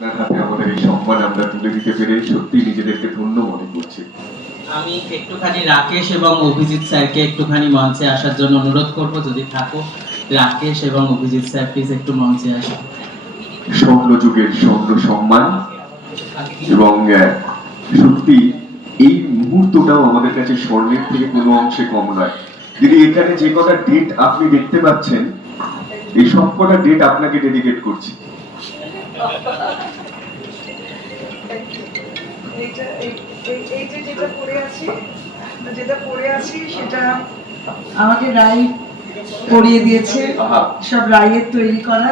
আপনার হাতে আমাদের এই সম্মান আমরা তুলে দিতে পেরে সত্যি নিজেদেরকে ধন্য মনে করছি। আমি একটুখানি রাকেশ এবং অভিজিৎ স্যারকে একটুখানি মঞ্চে আসার জন্য অনুরোধ করব, যদি থাকো। রাকেশ এবং অভিজিৎ স্যার প্লিজ একটু মঞ্চে আসুন। স্বর্ণযুগের স্বর্ণ সম্মান এবং সত্যি এই মুহূর্তটাও আমাদের কাছে স্বর্ণের থেকে কোনো অংশে কম নয়। যদি এখানে যে কটা ডেট আপনি দেখতে পাচ্ছেন, এই সব কটা ডেট আপনাকে ডেডিকেট করছি। যেটা পড়ে আছি সেটা আমাকে রাই পড়িয়ে দিয়েছে, সব রাইয়ের তৈরি করা,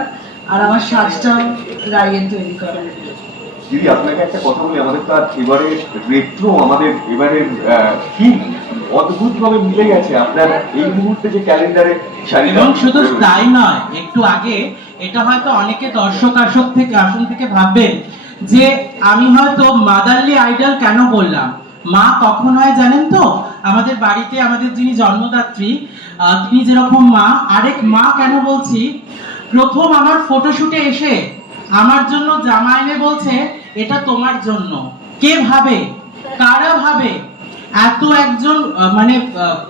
আর আমার সাজটাও রাইয়ের তৈরি করা। দিদি আপনাকে একটা কথা বলি, আমাদের তো এবারে রেট্রো, আমাদের এবারে থিম অদ্ভুত ভাবে মিলে গেছে। আপনার এই মুহূর্তে যে ক্যালেন্ডারে এবং শুধু তাই নয়, একটু আগে এটা হয়তো অনেকে দর্শক আসন থেকে ভাববেন যে আমি হয়তো মাদারলি আইডল কেন বললাম। মা কখন হয় জানেন তো? আমাদের বাড়িতে আমাদের যিনি জন্মদাত্রী তিনি যেরকম মা, আরেক মা কেন বলছি, প্রথম আমার ফটোশুটে এসে আমার জন্য জামা এনে বলছে এটা তোমার জন্য। কে ভাবে, কারা ভাবে এত একজন মানে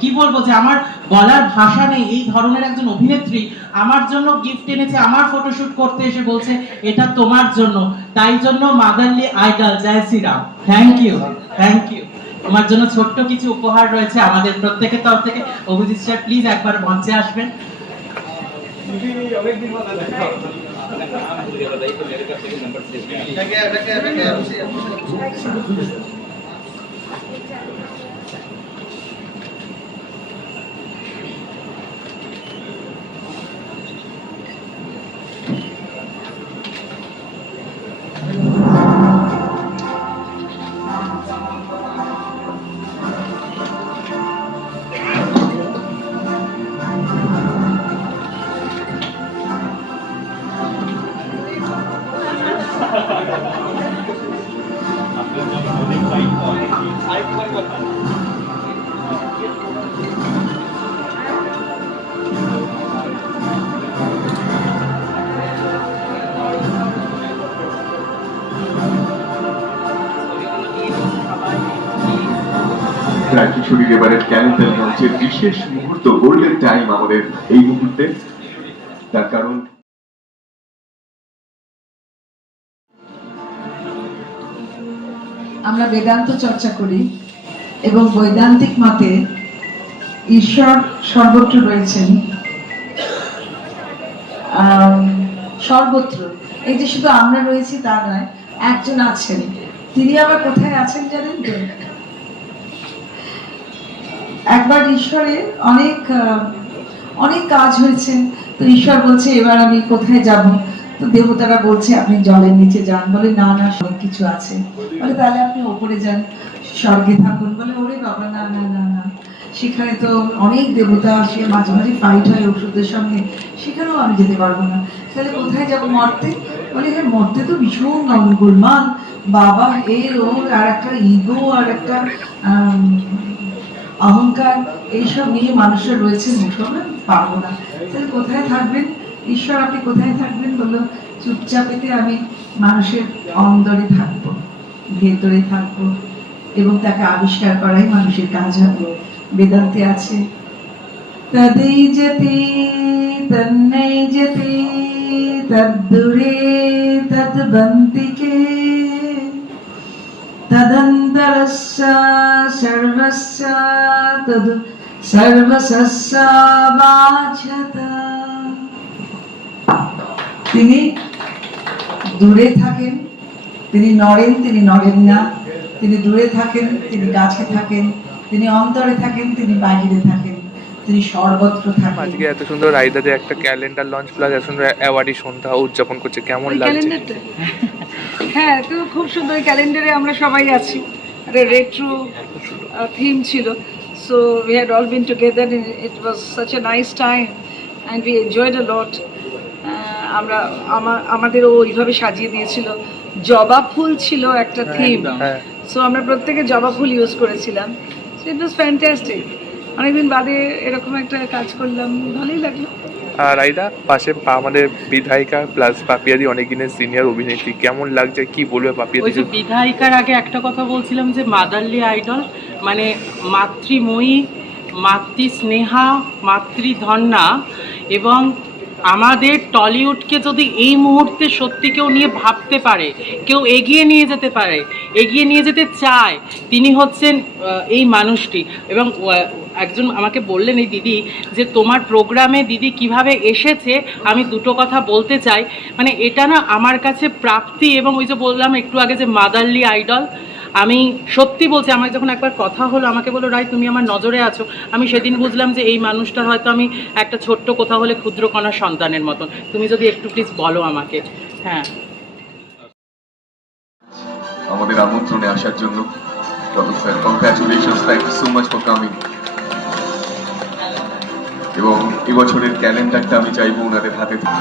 কি বলবো, যে আমার বলার ভাষা নেই, এই ধরনের একজন অভিনেত্রী আমার জন্য গিফট এনেছে, আমার ফটোশুট করতে এসে বলছে এটা তোমার জন্য। তাই জন্য মাদারলি আইডল, জয় Shriram. Thank you, thank you. তোমার জন্য ছোট্ট কিছু উপহার রয়েছে আমাদের প্রত্যেকের তরফ থেকে। অভিজিৎ স্যার প্লিজ একবার মঞ্চে আসবেন। কিশোরীর এবারের ক্যালেন্ডার লঞ্চের বিশেষ মুহূর্ত, গোল্ডেন টাইম আমাদের এই মুহূর্তে। তার কারণ আমরা বেদান্ত চর্চা করি এবং বৈদান্তিক মতে ঈশ্বর সর্বত্র রয়েছেন, সর্বত্র। এই যে শুধু আমরা রয়েছি তা নয়, একজন আছেন। তিনি আবার কোথায় আছেন জানেন তো? একবার ঈশ্বরের অনেক কাজ হয়েছে, তো ঈশ্বর বলছে এবার আমি কোথায় যাব? তো দেবতারা বলছে আপনি জলের নিচে যান। বলে না না, সব কিছু আছে। বলে তাহলে আপনি ওপরে যান, স্বর্গে থাকুন। বলে ওরে বাবা, না না না না, সেখানে তো অনেক দেবতা আসে, মাঝে মাঝে ফাইট হয় ওষুধের সঙ্গে, সেখানেও আমি যেতে পারবো না। তাহলে কোথায় যাব? মর্তে। বলে হ্যাঁ, মর্তে তো ভীষণ গোলমাল বাবা, ও আর একটা ইগো আর একটা অহংকার, এইসব নিয়ে মানুষের রয়েছে, পারবো না। তাহলে কোথায় থাকবেন ঈশ্বর? আপনি কোথায় থাকবেন? বললো চুপচাপেতে আমি মানুষের অন্দরে থাকবো, ভেতরে থাকবো, এবং তাকে আবিষ্কার করাই মানুষের কাজ হবে। বেদান্তে আছে তদেই যেতে তন্নেই যেতে তদ্দূরে তদ্বন্তিকে তদন্তরস্য সর্বস্য তদ সর্বসস্য বাচতা। তিনি দূরে থাকেন, তিনি নড়েন, তিনি নড়েন না। তিনি দূরে থাকেন, তিনি কাছে থাকেন, তিনি অন্তরে থাকেন, তিনি বাহিরে থাকেন, তিনি সর্বত্র থাকেন। আজকে এত সুন্দর রাইদাতে একটা ক্যালেন্ডার লঞ্চ প্লাস এত সুন্দর অ্যাওয়ার্ডি সন্ধ্যা উদযাপন করছে, কেমন লাগছে? হ্যাঁ, তো খুব সুন্দর। ক্যালেন্ডারে আমরা সবাই আছি, একটা রেট্রো থিম ছিল। So we had all been together and it was such a nice time and we enjoyed a lot. আমরা আমাদেরও ওইভাবে সাজিয়ে দিয়েছিল। জবা ফুল ছিল একটা থিম, সো আমরা প্রত্যেকে জবা ফুল ইউজ করেছিলাম। So it was fantastic. অনেকদিন বাদে এরকম একটা কাজ করলাম, ভালোই লাগলো। আর রাইদা পাশে আমাদের বিধায়িকা প্লাস পাপিয়াদি অনেক দিনের সিনিয়র অভিনেত্রী, কেমন লাগছে কি বলবে ওই পাপিয়াদি? যে বিধায়িকার আগে একটা কথা বলছিলাম যে মাদারলি আইডল মানে মাতৃময়ী, মাতৃস্নেহা, মাতৃধন্যা, এবং আমাদের টলিউডকে যদি এই মুহূর্তে সত্যি কেউ নিয়ে ভাবতে পারে, কেউ এগিয়ে নিয়ে যেতে পারে, এগিয়ে নিয়ে যেতে চায়, তিনি হচ্ছেন এই মানুষটি। এবং একজন আমাকে বললেন এই দিদি যে তোমার প্রোগ্রামে দিদি কিভাবে এসেছে, আমি দুটো কথা বলতে চাই। মানে এটা না আমার কাছে প্রাপ্তি, এবং ওই যে বললাম একটু আগে যে মাদারলি আইডল, আমি সত্যি বলছি, আমার যখন একবার কথা হলো আমাকে বললো রাই তুমি আমার নজরে আছো, আমি সেদিন বুঝলাম যে এই মানুষটা হয়তো আমি একটা ছোট্ট কোথাও হলে ক্ষুদ্রকণার সন্তানের মতন। তুমি যদি একটু প্লিজ বলো আমাকে। হ্যাঁ, আমাদের আমন্ত্রণে আসার জন্য sir, congratulations, thank you so much for coming. এবং এবছরের ক্যালেন্ডারটা আমি চাইবো ওনাদের হাতে থেকে।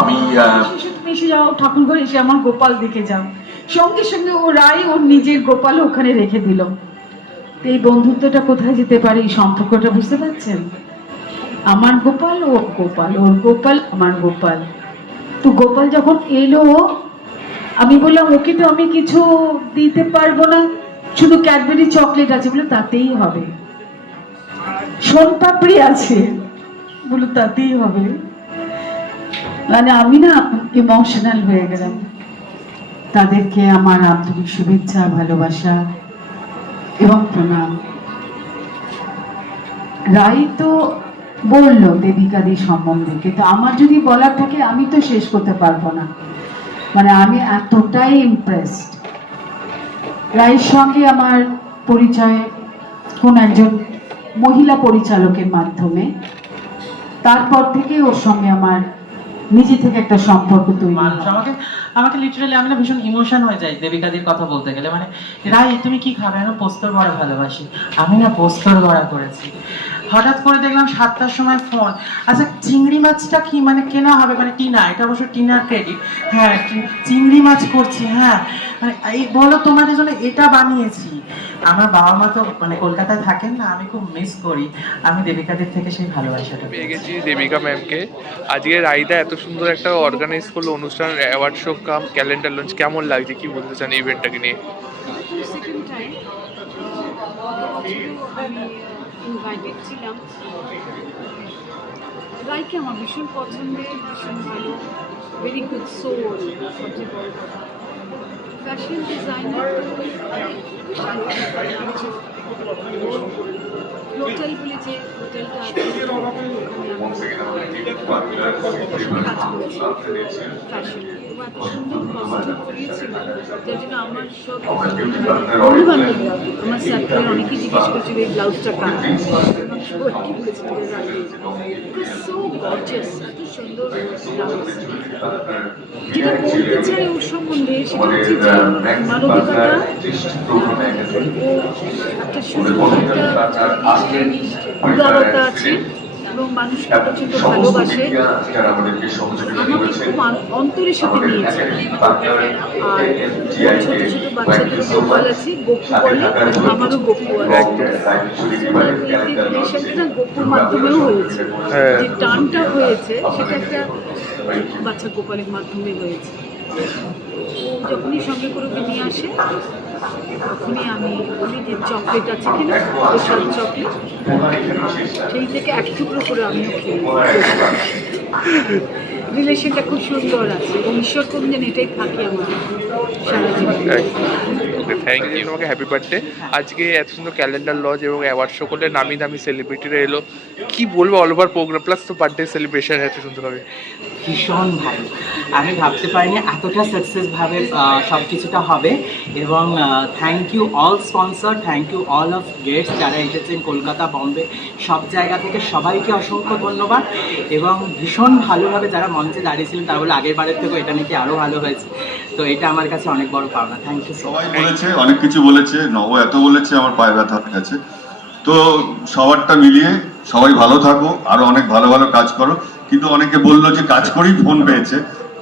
আমি তুমি এসে যাও ঠাকুরঘর, এসে আমার গোপাল দেখে যাও। সঙ্গে সঙ্গে ও রাই ওর নিজের গোপাল ওখানে রেখে দিল। তো এই বন্ধুত্বটা কোথায় যেতে পারে, এই সম্পর্কটা বুঝতে পারছেন? আমার গোপাল ওর গোপাল, ওর গোপাল আমার গোপাল। তো গোপাল যখন এলো আমি বললাম ওকে তো আমি কিছু দিতে পারবো না, শুধু ক্যাডবেরি চকলেট আছে। বলে তাতেই হবে। সোনপাপড়ি আছে, বলে তাতেই হবে। মানে আমি না ইমোশনাল হয়ে গেলাম। তাদেরকে আমার আন্তরিক শুভেচ্ছা, ভালোবাসা এবং প্রণাম। রাই তো বললো দেবিকাদি সম্বন্ধে, কিন্তু আমার যদি বলার থাকে আমি তো শেষ করতে পারবো না। মানে আমি এতটাই ইমপ্রেসড। রায়ের সঙ্গে আমার পরিচয় কোন একজন মহিলা পরিচালকের মাধ্যমে, তারপর থেকে ওর সঙ্গে আমার নিজে থেকে একটা সম্পর্ক তৈরি হয়। মানুষ আমাকে আমাকে লিটারালি, আমি না ভীষণ ইমোশন হয়ে যাই দেবিকাদির কথা বলতে গেলে। মানে রাই তুমি কি খাবে? আমি পোস্তর বড়া ভালোবাসি, আমি না পোস্তর বড়া করেছি। হঠাৎ করে দেখলাম 7টার সময় ফোন, আচ্ছা চিংড়ি মাছটা কি মানে কেনা হবে? মানে টিনা, এটা অবশ্য টিনার ক্রেডিট। হ্যাঁ চিংড়ি মাছ করছি, হ্যাঁ মানে এই বলো তোমাদের জন্য এটা বানিয়েছি। আমার বাবা মা তো মানে কলকাতায় থাকেন না, আমি খুব মিস করি। আমি দেবিকাদের থেকে সেই ভালোবাসাটা পেয়ে গেছি দেবিকা ম্যামকে। আজকে রাইদা এত সুন্দর একটা অর্গানাইজ করলো অনুষ্ঠান, অ্যাওয়ার্ড শো কাম ক্যালেন্ডার লঞ্চ, কেমন লাগছে কি বলতে চান ইভেন্টটাকে নিয়ে? সেকেন্ড টাইম আমি ইনভাইটেড ছিলাম। রাইকে আমার ভীষণ পছন্দের, ভীষণ ভালো, ভেরি গুড সোল, সবচেয়ে বড় কথা। ফ্যাশন ডিজাইনার হোটেল বলে যে হোটেলটা আছে ফ্যাশন, এবং এত সুন্দর কস্টিউম করিয়েছিল, যার জন্য আমার সব বন্ধুবান্ধব, আমার সার্কেলের অনেকেই জিজ্ঞেস করছিল এই ব্লাউজটা কার, সবাই কি বলেছিল সো গর্জিয়াস, এত সুন্দর ব্লাউজ। যেটা বলতে চাই ওর সম্বন্ধে সেটা হচ্ছে যে মানবিকতা, ও একটা সুন্দর একটা উদারতা আছে এবং মানুষকে প্রচন্ড ভালোবাসে, আমাকে খুব অন্তরের সাথে নিয়েছে। আর ছোট ছোট বাচ্চাদেরও গোপাল আছে, গপু বলে, আমারও গপু আছে। রিলেশনটা গপুর মাধ্যমেও হয়েছে, যে টানটা হয়েছে সেটা একটা বাচ্চা গোপালের মাধ্যমে হয়েছে। ও যখনই সঙ্গে করে ওকে নিয়ে আসে তখনই আমি বলি যে চকলেট আছে কিনা, প্রসাদ চকলেট, সেই থেকে এক টুকরো করে আমিও খেয়ে। রিলেশনটা খুব সুন্দর আছে এবং ঈশ্বর কোন দিন এটাই থাকে আমাদের সারা জীবন। ওকে থ্যাংক ইউ, তোমাকে হ্যাপি বার্থডে। আজকে এত সুন্দর ক্যালেন্ডার লজ এবং অ্যাওয়ার্ড শো করলে নামি দামি সেলিব্রিটিরা এলো, কি বলবো অল ওভার প্রোগ্রাম প্লাস তো বার্থডে সেলিব্রেশন এত সুন্দর হবে। ভীষণ ভালো, আমি ভাবতে পারিনি এতটা সাকসেসভাবে সব কিছুটা হবে। এবং thank you all sponsor, thank you all of guest যারা এসেছেন কলকাতা, বম্বে, সব জায়গা থেকে সবাইকে অসংখ্য ধন্যবাদ। এবং ভীষণ ভালোভাবে যারা মঞ্চে দাঁড়িয়েছিলেন তারা বলে আগের বারের থেকেও এটা নাকি আরও ভালো হয়েছে, তো এটা আমার কাছে অনেক বড় পাওনা। Thank you so much. বলেছে অনেক কিছু বলেছে, নব এত বলেছে আমার পায়ে ব্যথা হয়ে গেছে। তো সবারটা মিলিয়ে সবাই ভালো থাকো, আরো অনেক ভালো ভালো কাজ করো। কিন্তু অনেকে বললো যে কাজ করেই ফোন পেয়েছে,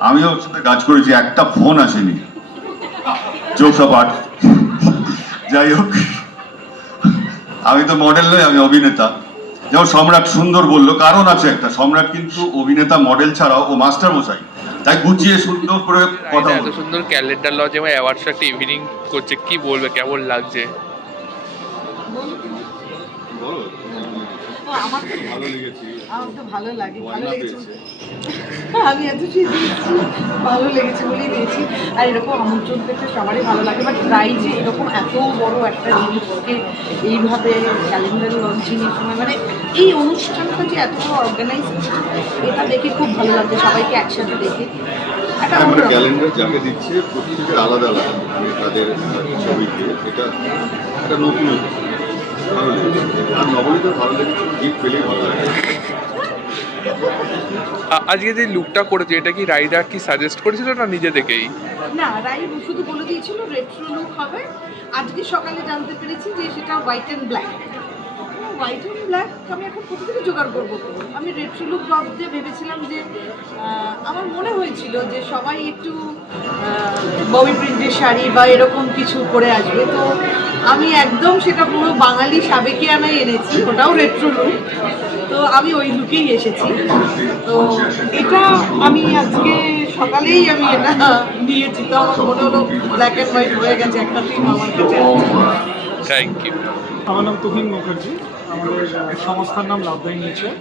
আমিও ওর সাথে কাজ করেছি, একটা ফোন আসেনি, চোখ সব যাই হোক আমি তো মডেল নই, আমি অভিনেতা। যেমন সম্রাট সুন্দর বললো, কারণ আছে একটা, সম্রাট কিন্তু অভিনেতা মডেল ছাড়াও ও মাস্টার মশাই, তাই গুছিয়ে সুন্দর করে কথা এত সুন্দর ক্যালেন্ডার লঞ্চ এবং অ্যাওয়ার্ড শো একটা ইভিনিং করছে, কি বলবে, কেমন লাগছে? আমার তো ভালো লাগে, ভালো লেগেছে। আমি এত দিয়েছি, ভালো লেগেছে বলেই দিয়েছি। আর এরকম আমন্ত্রণ পেতে সবারই ভালো লাগে, বাট রাই যে এরকম এত বড় একটা জিনিসকে এইভাবে ক্যালেন্ডার লঞ্চিংয়ের সময়, মানে এই অনুষ্ঠানটা যে এত বড় অর্গানাইজ করছে, এটা দেখে খুব ভালো লাগছে সবাইকে একসাথে দেখে। একটা আমরা ক্যালেন্ডার যাকে দিচ্ছে প্রত্যেকের আলাদা আলাদা, তাদের ছবিতে এটা একটা নতুন ভালো লেগেছে। আর নবনীতার ভালো লেগেছে, গিফট পেলেই ভালো লাগে। আজকে যে লুকটা করেছে, এটা কি রাইডার কি সাজেস্ট করেছিল না নিজে থেকেই? না, রাই শুধু বলে দিয়েছিল রেট্রো লুক হবে। আজকে সকালে জানতে পেরেছি যে সেটা white and black. White and black আমি এখন কোথা থেকে জোগাড় করবো? আমি রেট্রো লুক ভাবতে ভেবেছিলাম যে আমার মনে হয়েছিল যে সবাই একটু ববি প্রিন্টের শাড়ি বা এরকম কিছু পরে আসবে, তো আমি একদম সেটা পুরো বাঙালি সাবেকিয়ানায় এনেছি, ওটাও রেট্রো লুক। তো আমি ওই লুকেই এসেছি। তো এটা আমি আজকে সকালেই আমি এটা নিয়েছি, তো আমার মনে হলো ব্ল্যাক অ্যান্ড হোয়াইট হয়ে গেছে একটা থিম আমার কাছে। Thank you. আমার নাম তুহিন মুখার্জি। আমাদের সংস্থার নাম লাভদাই নেচার।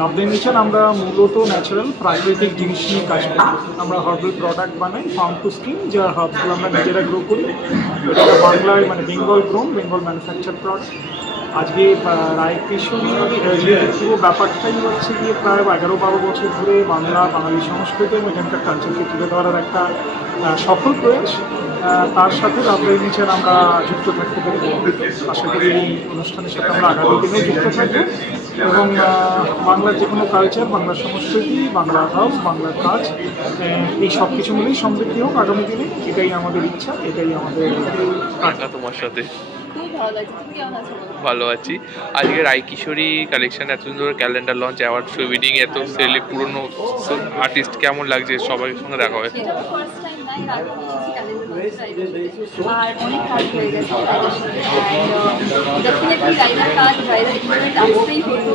লাভদাই নেচার আমরা মূলত ন্যাচারাল প্রাকৃতিক জিনিস নিয়ে কাজ করি। আমরা হার্বাল প্রোডাক্ট বানাই ফার্ম টু স্কিন, যার হার্বগুলো আমরা নিজেরা গ্রো করি। এটা বাংলায় মানে Bengal grown, Bengal manufacture product. আজকে রায়কিশোরী পুরো ব্যাপারটাই হচ্ছে গিয়ে প্রায় 11-12 বছর ধরে বাঙালি সংস্কৃতি এবং এখানকার কালচারকে তুলে ধরার একটা সফল প্রয়াস। তার সাথে লাভদাই নেচার আমরা যুক্ত থাকতে পারি। আশা করি এই অনুষ্ঠানের সাথে আমরা আগামী দিনেও যুক্ত থাকবো এবং বাংলার যে কোনো কালচার, বাংলার সংস্কৃতি, বাংলার হাউস, বাংলার কাজ, এই সব কিছু মিলেই সমৃদ্ধি হোক আগামী দিনে। এটাই আমাদের ইচ্ছা, এটাই আমাদের কাকা তোমার সাথে খুব ভালো লাগছে। তুমি কেমন আছো? ভালো আছি। আজকে রাই কিশোরী কালেকশন এত সুন্দর calendar launch, award show, evening, এত সেলে পুরনো আর্টিস্ট, কেমন লাগছে সবার সঙ্গে দেখা হয়? এটা তো ফার্স্ট টাইম না, এর আগে এসেছি ক্যালেন্ডার লঞ্চে। আর অনেক কাজ হয়ে গেছে রাইডার সাথে। ডেফিনেটলি রাইডার কাজ, রাইডার ইভেন্ট আসতেই হলো।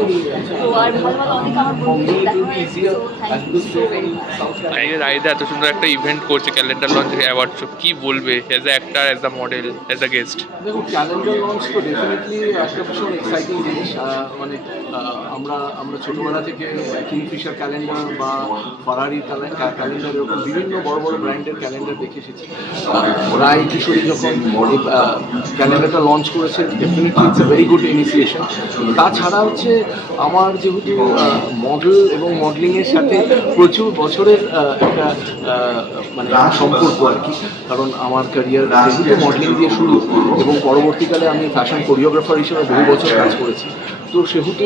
তো আর ভালো ভালো অনেক আমার বন্ধুদের দেখা হয়েছে। তো thank you so very much. রাইডা এত সুন্দর একটা ইভেন্ট করছে, ক্যালেন্ডার লঞ্চ, অ্যাওয়ার্ড শো, কি বলবে as a actor, as a model, as a guest? দেখুন, ক্যালেন্ডার লঞ্চ তো ডেফিনেটলি একটা ভীষণ এক্সাইটিং জিনিস। মানে আমরা ছোটোবেলা থেকে কিংফিশার ক্যালেন্ডার বা ফারারির ক্যালেন্ডার, এরকম বিভিন্ন বড় বড় ব্র্যান্ডের ক্যালেন্ডার দেখে এসেছি। রায় কিশোরী যখন ক্যালেন্ডারটা লঞ্চ করেছে, definitely it's a very good initiation. তাছাড়া হচ্ছে আমার যেহেতু মডেল এবং মডেলিংয়ের সাথে প্রচুর বছরের একটা মানে সম্পর্ক আর কি, কারণ আমার ক্যারিয়ার যেহেতু মডেলিং দিয়ে শুরু এবং পরবর্তীকালে আমি ফ্যাশন কোরিওগ্রাফার হিসেবে বহু বছর কাজ করেছি। তো সেহেতু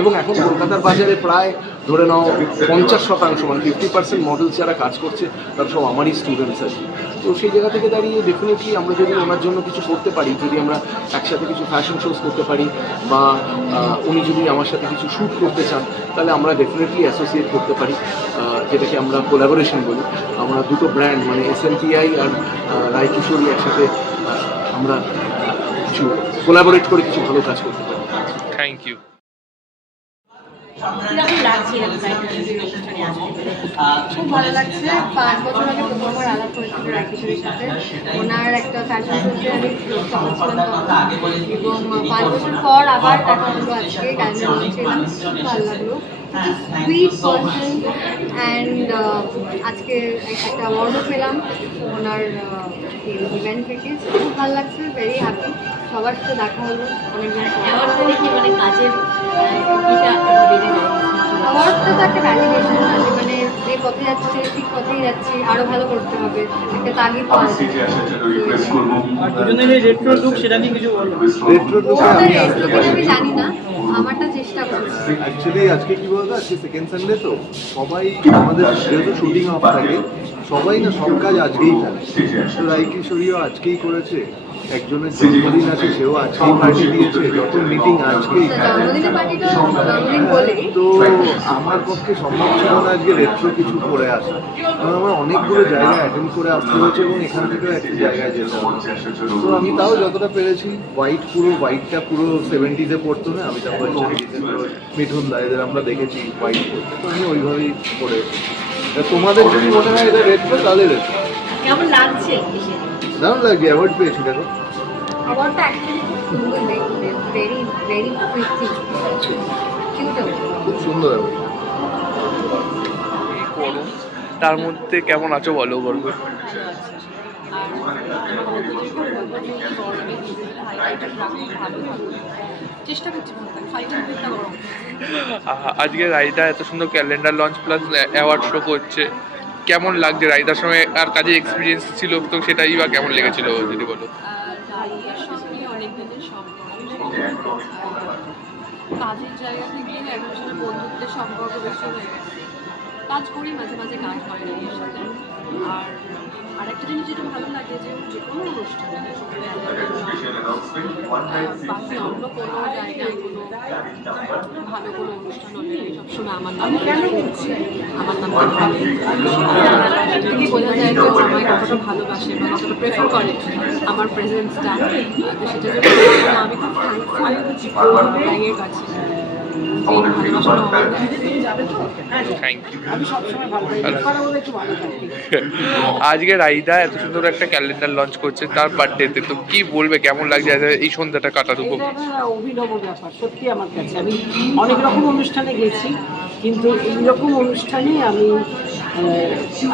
এবং এখন কলকাতার বাজারে প্রায় ধরে নাও 50% মানে 50% মডেলস যারা কাজ করছে তারা সব আমারই স্টুডেন্টস আছে। তো সেই জায়গা থেকে দাঁড়িয়ে ডেফিনেটলি আমরা যদি ওনার জন্য কিছু করতে পারি, যদি আমরা একসাথে কিছু ফ্যাশন শোজ করতে পারি বা উনি যদি আমার সাথে কিছু শ্যুট করতে চান, তাহলে আমরা ডেফিনেটলি অ্যাসোসিয়েট করতে পারি, যেটাকে আমরা কোলাবোরেশন বলি। আমরা দুটো ব্র্যান্ড মানে SMPI আর রায় কিশোরী একসাথে আমরা কিছু কোলাবোরেট করে কিছু ভালো কাজ করতে পারি। Thank you. কিরকম লাগছে এরকম রাইকিশোরীর অনুষ্ঠানে আসতে? খুব ভালো লাগছে। 5 বছর আগে প্রথমবার আলাপ করেছিল রাইকিশোরীর সাথে। ওনার একটা ফ্যাশন শোতে আমি এবং 5 বছর পর আবার দেখা হলো আজকে ক্যালেন্ডার লঞ্চে। খুব ভালো লাগলো। সুইট পারসন অ্যান্ড আজকে একটা অ্যাওয়ার্ডও পেলাম ওনার ইভেন্ট থেকে। খুব ভালো লাগছে, ভেরি হ্যাপি। সবার সাথে দেখা হলো অনেকদিন পর। অ্যাওয়ার্ড পেলে কি মানে কাজের এটা বেড়ে যায়? অ্যাওয়ার্ডটা তো একটা ভ্যালিডেশন আছে, মানে যে পথে যাচ্ছে ঠিক পথেই যাচ্ছি, আরও ভালো করতে হবে, একটা তাগিদ পাওয়া যায়। রেট্রো লুক, সেটা নিয়ে কিছু বলো। রেট্রো লুকে আমি জানি না, আমারটা চেষ্টা করছি। অ্যাকচুয়ালি আজকে কি বলতো, আজকে সেকেন্ড সানডে তো সবাই আমাদের যেহেতু শুটিং অফ থাকে, সবাই না সব কাজ আজকেই থাকে। তো রায় কিশোরীও আজকেই করেছে, একজনের জন্মদিন আছে, সেও আজকেই পার্টি দিয়েছে, যত মিটিং আজকেই। জন্মদিনের পার্টিটা জন্মদিন বলেই তো আমার পক্ষে সম্ভব ছিল না আজকে রেট্রো কিছু করে আসা, কারণ আমার অনেকগুলো জায়গায় অ্যাটেন্ড করে আসতে হয়েছে এবং এখান থেকেও একটা জায়গায় যেতে হবে। তো আমি তাও যতটা পেরেছি, হোয়াইটটা পুরো 70s-এ পড়তো না, আমি তারপরে মিঠুন দা এদের আমরা দেখেছি হোয়াইট পড়তে, তো আমি ওইভাবেই পড়েছি। তোমাদের যদি মনে হয় এটা রেট্রো, তাহলে রেট্রো। কেমন লাগছে দারুণ লাগছে, অ্যাওয়ার্ড পেয়েছি দেখো। আওয়ারটা অ্যাকচুয়ালি খুব সুন্দর, ভেরি ভেরি প্রিটি, কিউট। খুব সুন্দর অ্যাওয়ার্ড। এই গরম, তার মধ্যে কেমন আছো বলো গর্বে? চেষ্টা করছি গরম। আজকে রাইদা এত সুন্দর calendar launch plus award show করছে, কেমন লাগছে? রাইদার সময় আর কাজে এক্সপিরিয়েন্স ছিল তো, সেটাই বা কেমন লেগেছিল যদি বলো? রাইয়ের সঙ্গে অনেক দিনের সম্পর্ক, কাজের জায়গা থেকে একজনের বন্ধুত্বের সম্পর্ক বেশি হয়ে গেছে। কাজ করি, মাঝে মাঝে কাজ হয় রাইয়ের সাথে। আর একটা জিনিস যেটা ভালো লাগে যে কোনো অনুষ্ঠানে বাকি অন্য কোনো জায়গায় কোনো ভালো কোনো অনুষ্ঠান হলে সবসময় আমার নাম থেকে বোঝা যায় যে সবাই কতটা ভালোবাসে বা কতটা প্রেফার করে আমার প্রেজেন্সটা। তো সেটা জন্য আমি খুব থ্যাঙ্কফুল রাইয়ের কাছে। Thank you. আজকে রাইদা এত সুন্দর একটা ক্যালেন্ডার লঞ্চ করছে তার বার্থডেতে, তো কি বলবে, কেমন লাগছে এই সন্ধ্যাটা কাটাতে? অভিনব ব্যাপার সত্যি আমার কাছে। আমি অনেক রকম অনুষ্ঠানে গেছি, কিন্তু এইরকম অনুষ্ঠানে আমি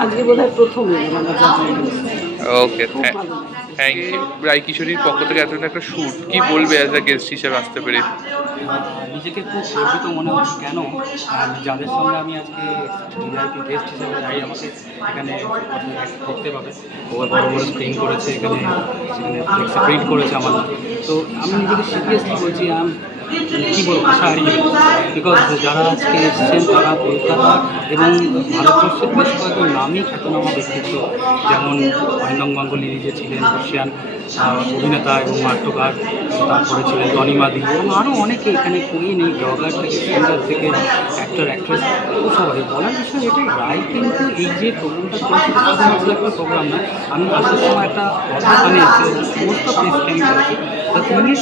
আজকে বোধহয় প্রথম এলাম। ওকে, থ্যাংক ইউ। রাই কিশোরীর পক্ষ থেকে এত একটা শ্যুট, কি বলবে অ্যাজ আ গেস্ট হিসেবে আসতে পেরে? নিজেকে খুব গর্বিত মনে হচ্ছে। কেন, যাদের সঙ্গে আমি আজকে ভিআইপি গেস্ট হিসেবে যাই, আমাকে এখানে দেখতে পাবে। ও বড় বড় স্ক্রিন করেছে এখানে, সেখানে প্রিন্ট করেছে আমার। তো আমি নিজেকে সিরিয়াসলি বলছি, কী বলবো, ভাষা হারিয়ে বিকজ যারা আজকে এসেছেন তারা কলকাতা এবং ভারতবর্ষের বেশ কয়েকজন নামই খ্যাতনামা ব্যক্তিত্ব, যেমন অরিন্দম গাঙ্গুলি নিজে ছিলেন রাশিয়ান অভিনেতা এবং নাট্যকার, তারপরে ছিলেন তনিমাদি এবং আরও অনেকে এখানে করিয়ে নেই, ব্লগার থেকে সিঙ্গার থেকে অ্যাক্টর অ্যাক্ট্রেস, তো সবাই বলার বিষয় এটাই। রায় কিন্তু এই যে প্রোগ্রামটা করেছে শুধুমাত্র একটা প্রোগ্রাম না, আমি আসার সময় একটা কথা বানিয়েছি, সমস্ত প্রেস ক্যাম্প করেছি, তিনি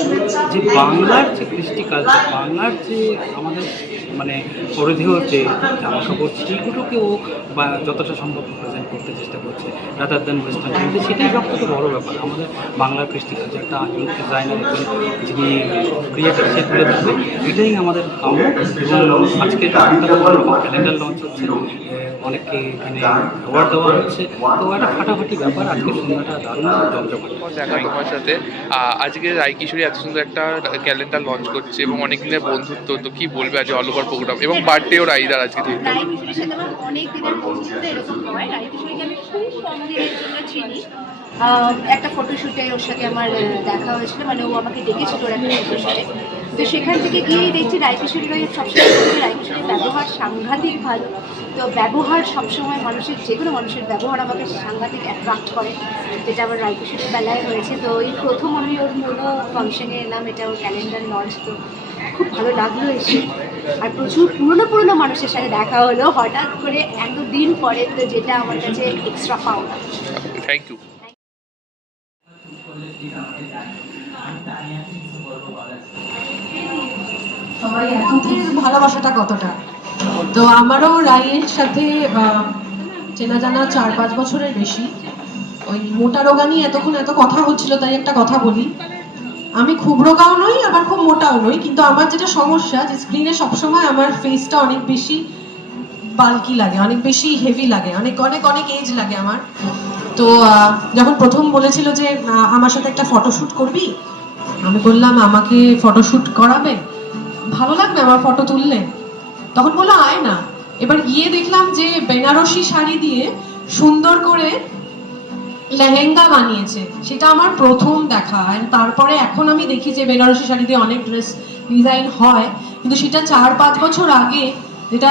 যে বাংলার যে কৃষ্টি কালচার, বাংলার যে আমাদের মানে পরিধেয় যে জামা কাপড়, সেইগুলোকেও বা যতটা সম্ভব প্রেজেন্ট করতে চেষ্টা করছে রাদার দেন ওয়েস্টার্ন। কিন্তু সেটাই সবথেকে বড় ব্যাপার, আমাদের বাংলার কৃষ্টি কালচারটা ইউনিক ডিজাইনার একজন যিনি ক্রিয়েটার, সে তুলে ধরবে, এটাই আমাদের কাম্য। এবং আজকে ক্যালেন্ডার লঞ্চ হচ্ছে, অনেককে এখানে অ্যাওয়ার্ড দেওয়া হচ্ছে, তো একটা ফাটাফাটি ব্যাপার। আজকের সন্ধ্যাটা দারুণ জমজমাট। দেখা তোমার সাথে আজকে রাই কিশোরী এত সুন্দর একটা ক্যালেন্ডার লঞ্চ করছে এবং অনেক দিনের বন্ধুত্ব, তো কি বলবে আজ অল ওভার প্রোগ্রাম এবং বার্থডেও রাইদার আজকে? রাই কিশোরীর সাথে আমার অনেক দিনের বন্ধুত্ব এরকম হয়। রাই কিশোরীকে আমি খুব কম দিনের জন্য চিনি। একটা ফটোশ্যুটে ওর সাথে আমার দেখা হয়েছিল, মানে ও আমাকে ডেকেছিল ওর একটা ফটোশ্যুটে। তো সেখান থেকে গিয়েই দেখছি রাই কিশোরীর সবসময় রাই কিশোরীর ব্যবহার সাংঘাতিক ভালো। তো ব্যবহার সবসময় মানুষের, যে কোনো মানুষের ব্যবহার আমাকে সাংঘাতিক অ্যাট্রাক্ট করে, যেটা আমার রাই কিশোরীর বেলায় হয়েছে। তো এই প্রথম আমি ওর কোনো ফাংশনে এলাম, এটা ওর ক্যালেন্ডার লঞ্চ, তো খুব ভালো লাগলো এসে। আর প্রচুর পুরনো মানুষের সাথে দেখা হলো হঠাৎ করে এতদিন পরে, তো যেটা আমার কাছে এক্সট্রা পাওনা। Thank you. ভালোবাসাটা কতটা, তো আমারও রায়ের সাথে চেনা জানা 4-5 বছরের বেশি। ওই মোটা রোগা নিয়ে এতক্ষণ এত কথা হচ্ছিল, তাই একটা কথা বলি। আমি খুব রোগাও নই, আবার খুব মোটাও নই, কিন্তু আমার যেটা সমস্যা, যে স্ক্রিনে সবসময় আমার ফেসটা অনেক বেশি বাল্কি লাগে, অনেক বেশি হেভি লাগে, অনেক অনেক অনেক এজ লাগে আমার। তো যখন প্রথম বলেছিল যে আমার সাথে একটা ফটোশ্যুট করবি, আমি বললাম আমাকে ফটোশ্যুট করাবে, ভালো লাগবে আমার ফটো তুললে? তখন বললো আয় না। এবার গিয়ে দেখলাম যে বেনারসি শাড়ি দিয়ে সুন্দর করে লেহেঙ্গা বানিয়েছে, সেটা আমার প্রথম দেখা। আর তারপরে এখন আমি দেখি যে বেনারসি শাড়ি দিয়ে অনেক ড্রেস ডিজাইন হয়, কিন্তু সেটা 4-5 বছর আগে, যেটা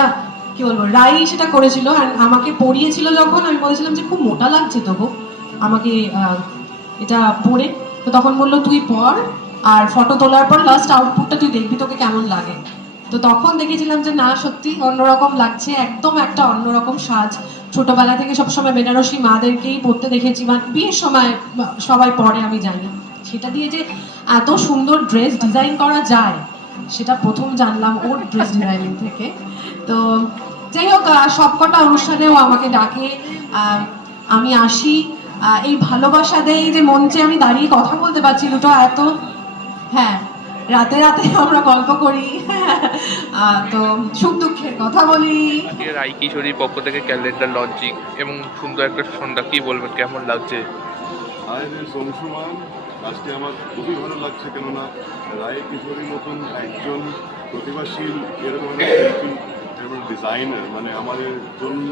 কি বলবো, রাই সেটা করেছিল। আর আমাকে পরিয়েছিল যখন, আমি বলেছিলাম যে খুব মোটা লাগছে তো গো, আমাকে এটা পরে তো তখন বললো তুই পর, আর ফটো তোলার পর লাস্ট আউটপুটটা তুই দেখবি তোকে কেমন লাগে। তো তখন দেখেছিলাম যে না সত্যি অন্যরকম লাগছে, একদম একটা অন্যরকম সাজ। ছোটবেলা থেকে সবসময় বেনারসি মাদেরকেই পরতে দেখেছি, বা বিয়ের সময় সবাই পরে আমি জানি, সেটা দিয়ে যে এত সুন্দর ড্রেস ডিজাইন করা যায় সেটা প্রথম জানলাম ওর ড্রেস ডিজাইনিং থেকে। তো যাই হোক, সবকটা অনুষ্ঠানেও আমাকে ডাকে, আমি আসি, এই ভালোবাসা দেয় যে মঞ্চে আমি দাঁড়িয়ে কথা বলতে পারছি দুটো এত, হ্যাঁ রাতে রাতে আমরা গল্প করি, তো সুখ দুঃখের কথা বলি। আজকে রাই কিশোরীর পক্ষ থেকে ক্যালেন্ডার লঞ্চিং এবং সুন্দর একটা সন্ধ্যা, কি বলবেন কেমন লাগছে? সোমসুমান, আজকে আমার খুবই ভালো লাগছে, কেননা রায় কিশোরীর মতন একজন প্রতিভাশীল এরকম শিল্পী এবং ডিজাইনার মানে আমাদের জন্য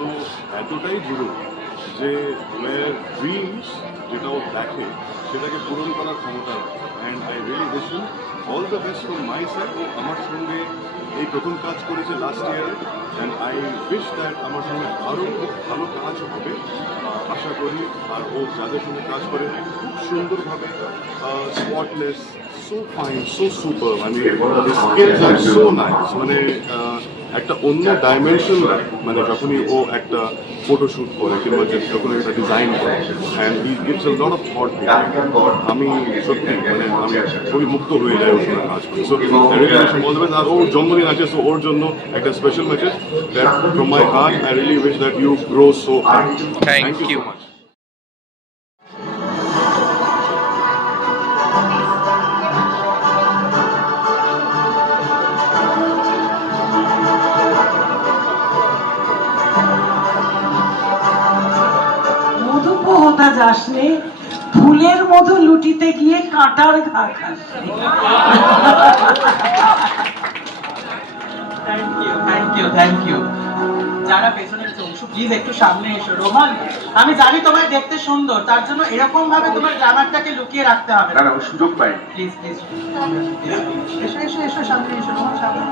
এতটাই জরুরি যে ড্রিমস যেটা ও দেখে সেটাকে পূরণ করার ক্ষমতা রাখে। And I really wish him all the best from my side. ও আমার সঙ্গে এই প্রথম কাজ করেছে লাস্ট ইয়ারে, অ্যান্ড আই উইশ দ্যাট আমার সঙ্গে আরও খুব ভালো কাজ হবে আশা করি। আর ও যাদের সঙ্গে কাজ করে খুব সুন্দরভাবে spotless, so fine, so super, মানে সো নাইস, মানে একটা অন্য ডাইমেনশন দেয় মানে যখনই ও একটা ফটোশ্যুট করে কিংবা যখন একটা ডিজাইন করে, and he gives a lot of thought. আমি সত্যি মানে আমি খুবই মুক্ত হয়ে যাই ওর সঙ্গে কাজ করি। সো বলবেন আর ওর জন্মদিন আছে, সো ওর জন্য একটা special message that from my heart I really wish that you grow so high. Thank you. মধু পোহতা যাসনে, ফুলের মধু লুটিতে গিয়ে কাঁটার ঘা খাসনি। Thank you, thank you, thank you. যারা পেছনে চলছো প্লিজ একটু সামনে এসো। রোহন, আমি জানি তোমায় দেখতে সুন্দর, তার জন্য এরকম ভাবে তোমার গ্ল্যামারটাকে লুকিয়ে রাখতে হবে না না, ও সুযোগ পাই। প্লিজ প্লিজ এসো এসো এসো, সামনে এসো রোহন, সামনে।